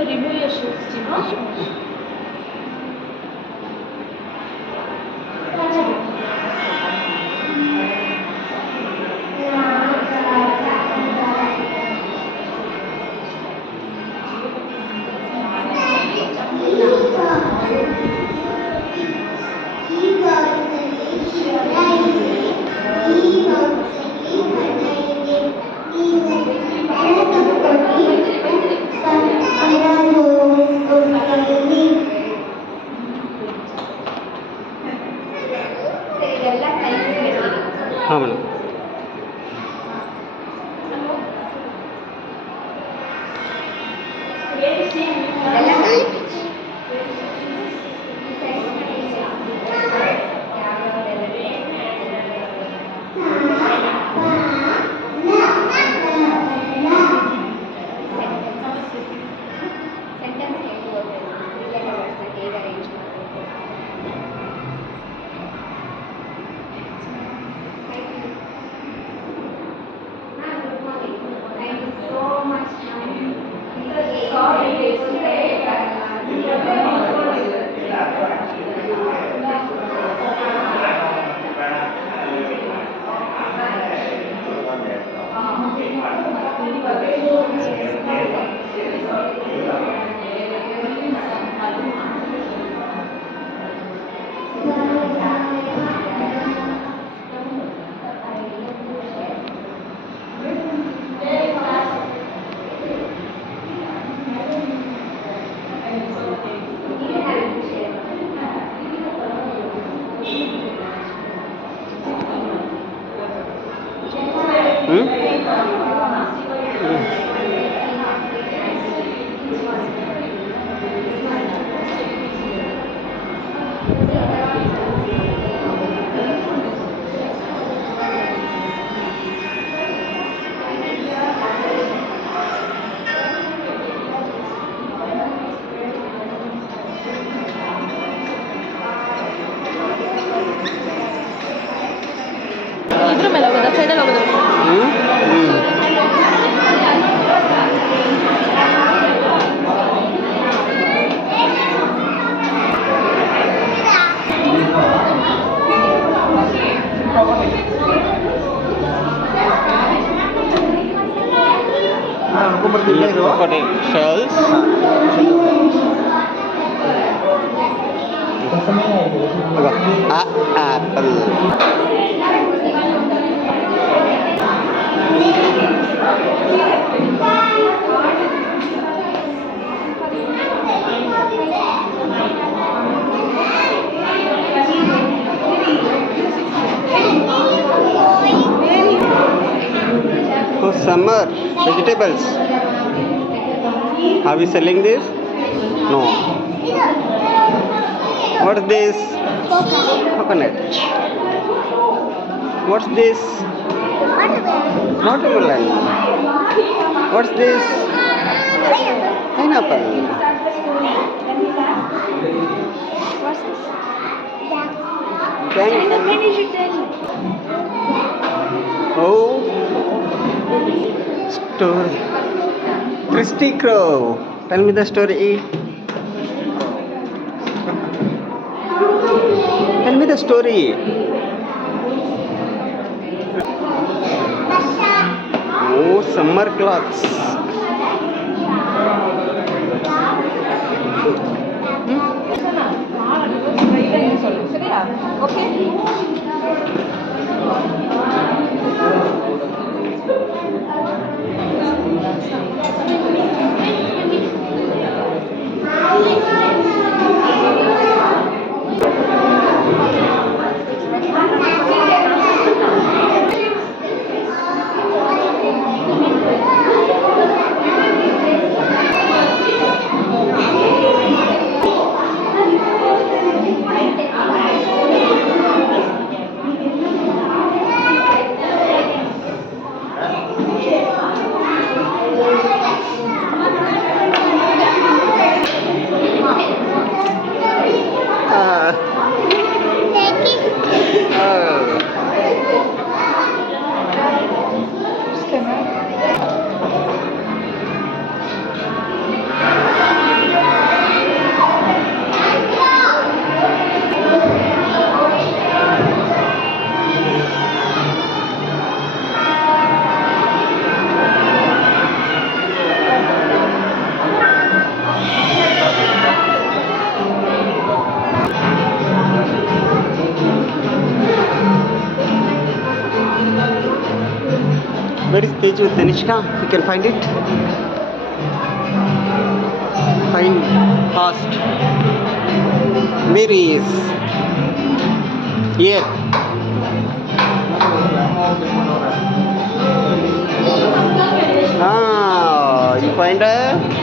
to remove your shoes, Jima. ಹಾಂ madam. ಇದ್ರ ಮೇಲೆ ಹೋಗೋದಾ ಸೈಡಲ್ಲಿ ಹೋಗೋದಾ? shells. Apple. For summer vegetables. Are we selling this? No. What's this? Coconut. What's this? Watermelon. What's this? Pineapple. What's this? Thank you. When did you tell? Oh, story. Christy Crow. Tell me the story. Tell me the story. Oh, summer clothes. page with Tanishka. You can find it. Find fast. Where is here? Ah, you find her.